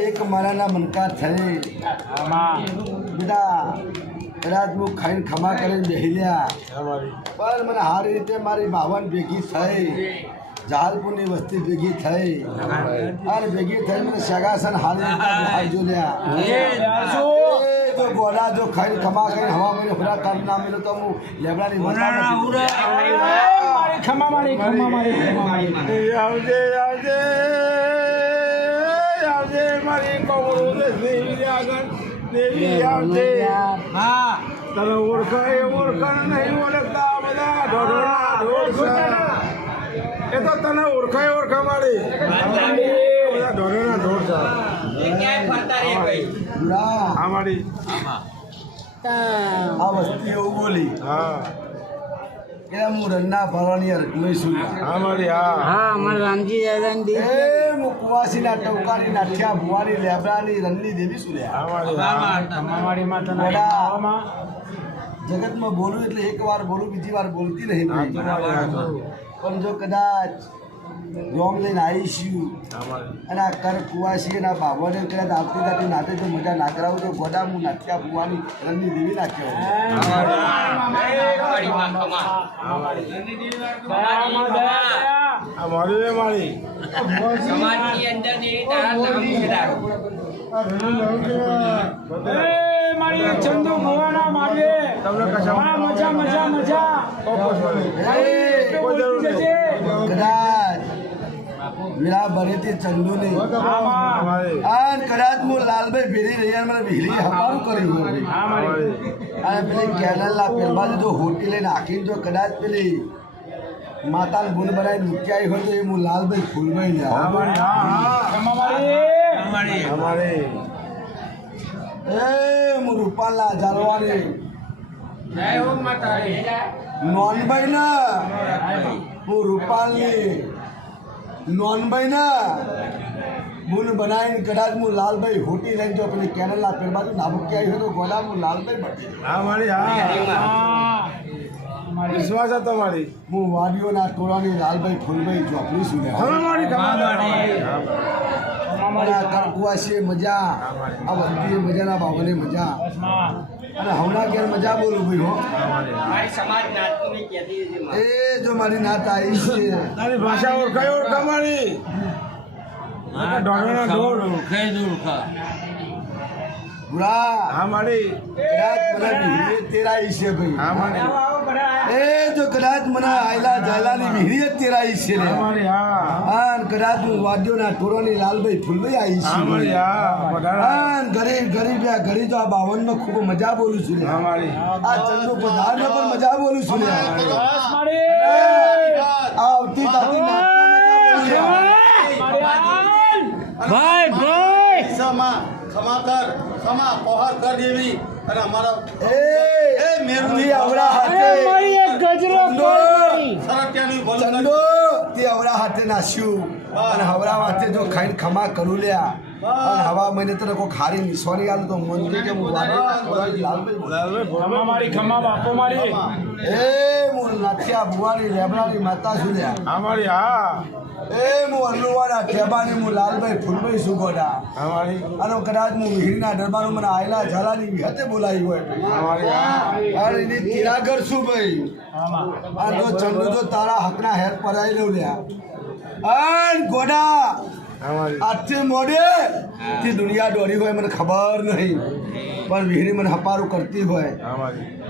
એક મારાના મનકા થઈ બેટા કદાચ હું ખાઈને ખમા કરીને બેસી લ્યા પણ મને સારી રીતે મારી બાવન ભેગી થઈ જહાલપુરની વસ્તી ભેગી થઈ અને ભેગી થઈ મને સગાસન હારી હાજો લ્યા જો ગોડા જો ખાઈને ખમા કરીને હવા મને ખોરા કાઢ ના મેળો તો હું લેબડાની ખમા મારી આવજે મારી કમરો દેવી આગળ દેવી આવજે હા તને ઓળખા નહીં ઓળખતા બધા ઢોઢોણા એ તો તને ઓળખા મારી બધા ઢોઢોણા ઢોઢ આ મારી આ વસ્તી એવું બોલી હા કે હું રન્ના ભરવાની અરકમઈ છું અમારી હા અમારા રામજી દાદાની એ હું કુવાસીના ટવકાની નાઠિયા ભુવાની લેબડાની રનની દેવી છું અમારી જગતમાં બોલું એટલે એક વાર બોલું બીજી વાર બોલતી નહીં પણ જો કદાચ રોમ લઈને આવીશું અને આ કર કુવાસી અને બાબાને કદાચ આવતી જાતી નાતે તો મજા ના કરાવું તો ગોડા હું નાઠિયા ભુવાની રનની દેવી નાખ્યો ચંદુ ભુવાના માગે મજા મજા મજા કદાચ વીરા ભરેથી ચંદુ નહીં અને કદાચ હું લાલભાઈ ભેરી રહ્યા મને ભેરી હમારું કર્યું અને પેલી કેનલના પેલમાં જો હોટી લઈને આખીને જો કદાચ પેલી માતાને ગુણ બનાવી મૂકી આવી હોય તો એ હું લાલભાઈ ફૂલભાઈ એ હું રૂપાલા જાલવાની નોનભાઈ ના હું રૂપાલની નોનભાઈ ના ગુણ બનાવીને કદાચ હું લાલભાઈ હોટી લઈને જો પેલી કેનલના પેલમાં નાબુકી આવી હોય તો ગોડા હું લાલભાઈ બની વિશ્વાસ હતો મારી હું વાડીઓના ટોળાની લાલભાઈ ફૂલભાઈ ચોપડી છું કુવાસીએ મજા આ વસ્તીએ મજાના બાબને મજા અને હમણાં ઘેર મજા બોલું ભાઈ હો એ જો મારી નાત આવી છે તારી ભાષા ઓળખા મારી બુરા હા મારી કદાચ મને વિહીરે તેરાઈ છે ભાઈ હા મારી એ જો કદાચ મને આયલા જાયલાની વિહીરે તેરાઈ છે રે હા કદાચ હું વાદ્યોના ટોળાની લાલભાઈ ફૂલભાઈ આવી હા મારી હા ગરીબ ઘડી તો આ બાવનમાં ખૂબ મજા બોલું છું હા મારી આ ચંદુ પધારને પણ મજા બોલું છું આવતી તાતી ભાઈ ભાઈ ખમા પહોર કર દેવી અને અમારા એ મેરુની આવડા હાથે મારી એક ગજરો સરત્યાની બોલ ચંદો તે આવડા હાથે નાસ્યું અને હવડા હાથે જો ખાઈને ખમા કરું લ્યા અને હવા મહિને તો કોઈ ખારી નિસવાની આલું તો મંદિર કે ખમા મારી ખમા બાપો મારી એ હું નાથિયા ભુવાની લેબડાની માતા છું લ્યા અમારી હા એ હું અલ્લુવાના ઠેબાની હું લાલભાઈ ફૂલભાઈ છું ગોડા અમારી અને કદાચ હું વિહીરના દરબારમાં મને આયલા ઝાલાની વિહતે બોલાવી હોય અમારી હા અને એની તિરાગર છું ભાઈ અને જો ચંદુ જો તારા હકના હેર પરાઈ લઉં લ્યા અને ગોડા આજથી મોડે તે દુનિયા દોડી હોય મને ખબર નહીં પણ વિહીરી મને હપારું કરતી હોય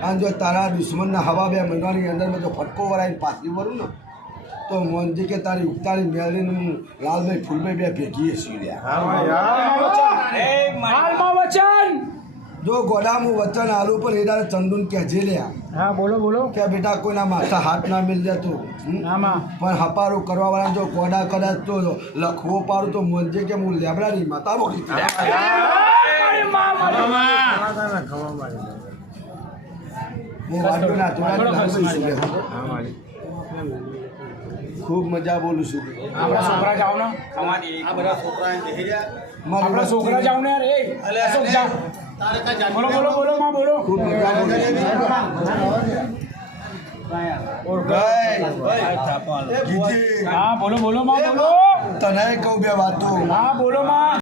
અને જો તારા દુશ્મનના હવા 2 મહિનાની અંદર મેં જો ફટકો વરાઈને પાછી વરું ને તો મોનજી કે તારી ઉગતાની મેળવીને હું લાલભાઈ ફૂલભાઈ 2 ભેગીએ છીએ વચન જો ગોડા હું વચન આલું પણ એ દાડે ચંદુન કહેજે લ્યા હા બોલો કે બેટા કોઈના માથા હાથ ના મિલ જતું પણ હપારું કરવા વાળા જો ગોડા કદાચ તો લખવો પાડું તો મોનજી કે હું લેબડાની માતા બોલી હું વાંચોના થોડા ખૂબ મજા બોલું છું આપણા છોકરા જાવ ને આ બધા છોકરા આપણા છોકરા જાવ ને રે અશોક જાવ બોલો માં બોલો ખૂબ મજા બોલું છું કીધી હા બોલો બોલો માં બોલો તને કહું બે વાતો હા બોલો માં